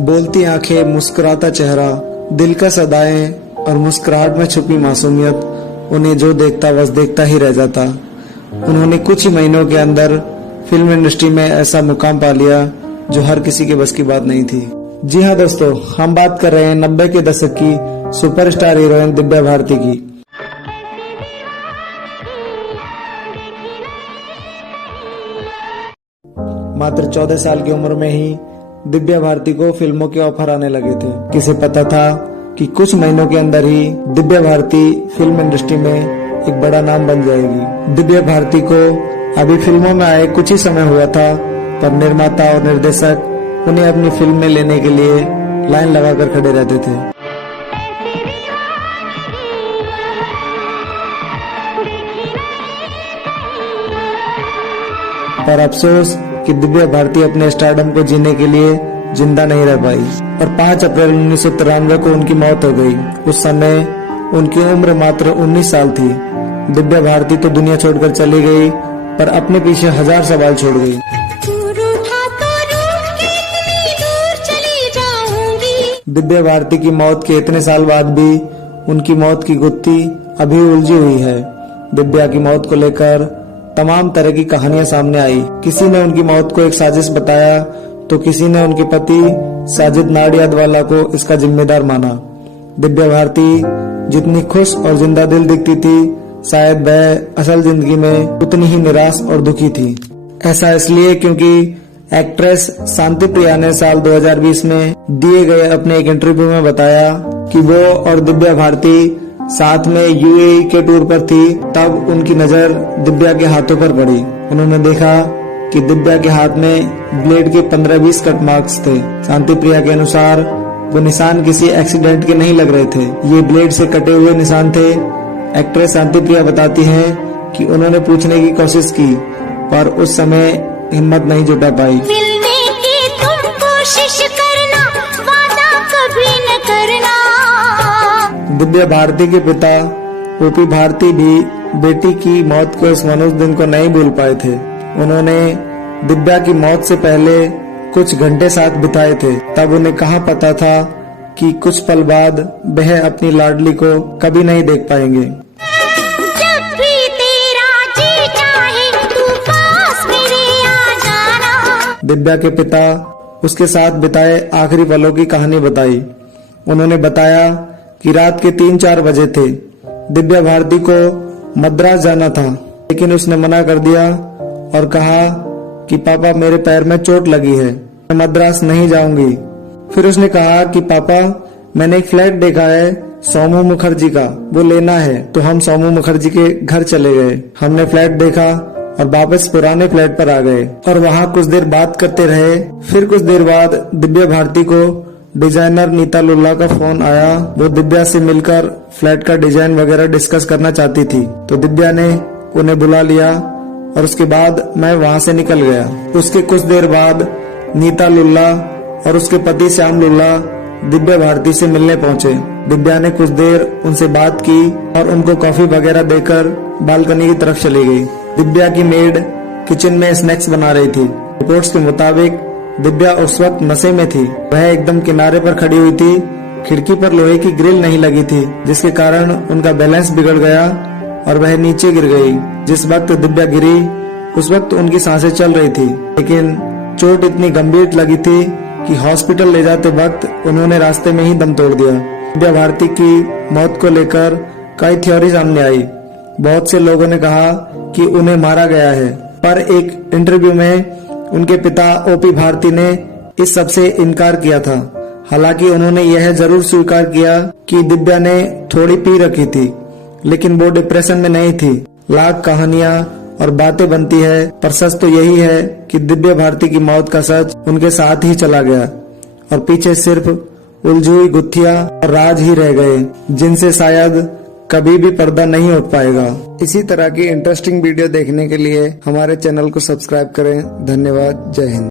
बोलती आंखें, मुस्कुराता चेहरा, दिलकश अदाएं और मुस्कुराहट में छुपी मासूमियत, उन्हें जो देखता बस देखता ही रह जाता। उन्होंने कुछ ही महीनों के अंदर फिल्म इंडस्ट्री में ऐसा मुकाम पा लिया जो हर किसी के बस की बात नहीं थी। जी हाँ दोस्तों, हम बात कर रहे हैं 90 के दशक की सुपरस्टार हीरोइन दिव्या भारती की। मात्र 14 साल की उम्र में ही दिव्या भारती को फिल्मों के ऑफर आने लगे थे। किसे पता था कि कुछ महीनों के अंदर ही दिव्या भारती फिल्म इंडस्ट्री में एक बड़ा नाम बन जाएगी। दिव्या भारती को अभी फिल्मों में आए कुछ ही समय हुआ था, पर निर्माता और निर्देशक उन्हें अपनी फिल्म में लेने के लिए लाइन लगाकर खड़े रहते थे। पर अफसोस कि दिव्या भारती अपने स्टारडम को जीने के लिए जिंदा नहीं रह पाई और 5 अप्रैल 1993 को उनकी मौत हो गई। उस समय उनकी उम्र मात्र 19 साल थी। दिव्या भारती तो दुनिया छोड़कर चली गई, पर अपने पीछे 1000 सवाल छोड़ गई। दिव्या भारती की मौत के इतने साल बाद भी उनकी मौत की गुत्थी अभी उलझी हुई है। दिव्या की मौत को लेकर तमाम तरह की कहानियां सामने आई। किसी ने उनकी मौत को एक साजिश बताया, तो किसी ने उनके पति साजिद नाडियादवाला को इसका जिम्मेदार माना। दिव्या भारती जितनी खुश और जिंदा दिल दिखती थी, शायद वह असल जिंदगी में उतनी ही निराश और दुखी थी। ऐसा इसलिए क्योंकि एक्ट्रेस शांति प्रिया ने साल 2020 में दिए गए अपने एक इंटरव्यू में बताया कि वो और दिव्या भारती साथ में यूएई के टूर पर थी। तब उनकी नजर दिव्या के हाथों पर पड़ी। उन्होंने देखा कि दिव्या के हाथ में ब्लेड के 15-20 कट मार्क्स थे। शांति प्रिया के अनुसार वो निशान किसी एक्सीडेंट के नहीं लग रहे थे, ये ब्लेड से कटे हुए निशान थे। एक्ट्रेस शांति प्रिया बताती है कि उन्होंने पूछने की कोशिश की, पर उस समय हिम्मत नहीं जुटा पाई। दिव्या भारती के पिता ओपी भारती भी बेटी की मौत के उस मनोज दिन को नहीं भूल पाए थे। उन्होंने दिव्या की मौत से पहले कुछ घंटे साथ बिताए थे। तब उन्हें कहाँ पता था कि कुछ पल बाद वह अपनी लाडली को कभी नहीं देख पाएंगे। जब भी तेरा जी चाहे तू पास मेरे आ जाना। दिव्या के पिता उसके साथ बिताए आखिरी पलों की कहानी बताई। उन्होंने बताया कि रात के 3-4 बजे थे। दिव्या भारती को मद्रास जाना था, लेकिन उसने मना कर दिया और कहा कि पापा मेरे पैर में चोट लगी है, मैं मद्रास नहीं जाऊंगी। फिर उसने कहा कि पापा मैंने एक फ्लैट देखा है सोमू मुखर्जी का, वो लेना है। तो हम सोमू मुखर्जी के घर चले गए। हमने फ्लैट देखा और वापस पुराने फ्लैट पर आ गए और वहाँ कुछ देर बात करते रहे। फिर कुछ देर बाद दिव्या भारती को डिजाइनर नीता लुल्ला का फोन आया। वो दिव्या से मिलकर फ्लैट का डिजाइन वगैरह डिस्कस करना चाहती थी, तो दिव्या ने उन्हें बुला लिया और उसके बाद मैं वहां से निकल गया। उसके कुछ देर बाद नीता लुल्ला और उसके पति श्याम लुल्ला दिव्या भारती से मिलने पहुंचे। दिव्या ने कुछ देर उनसे बात की और उनको कॉफी वगैरह देकर बालकनी की तरफ चली गई। दिव्या की मेड किचन में स्नैक्स बना रही थी। रिपोर्ट्स के मुताबिक दिव्या उस वक्त नशे में थी। वह एकदम किनारे पर खड़ी हुई थी। खिड़की पर लोहे की ग्रिल नहीं लगी थी, जिसके कारण उनका बैलेंस बिगड़ गया और वह नीचे गिर गई। जिस वक्त दिव्या गिरी उस वक्त उनकी सांसें चल रही थी, लेकिन चोट इतनी गंभीर लगी थी कि हॉस्पिटल ले जाते वक्त उन्होंने रास्ते में ही दम तोड़ दिया। दिव्या भारती की मौत को लेकर कई थ्योरी सामने आई। बहुत से लोगों ने कहा कि उन्हें मारा गया है, पर एक इंटरव्यू में उनके पिता ओपी भारती ने इस सब से इनकार किया था। हालांकि उन्होंने यह जरूर स्वीकार किया कि दिव्या ने थोड़ी पी रखी थी, लेकिन वो डिप्रेशन में नहीं थी। लाख कहानियां और बातें बनती है, पर सच तो यही है कि दिव्या भारती की मौत का सच उनके साथ ही चला गया और पीछे सिर्फ उलझी हुई गुत्थियां और राज ही रह गए, जिनसे शायद कभी भी पर्दा नहीं उठ पाएगा। इसी तरह की इंटरेस्टिंग वीडियो देखने के लिए हमारे चैनल को सब्सक्राइब करें। धन्यवाद। जय हिंद।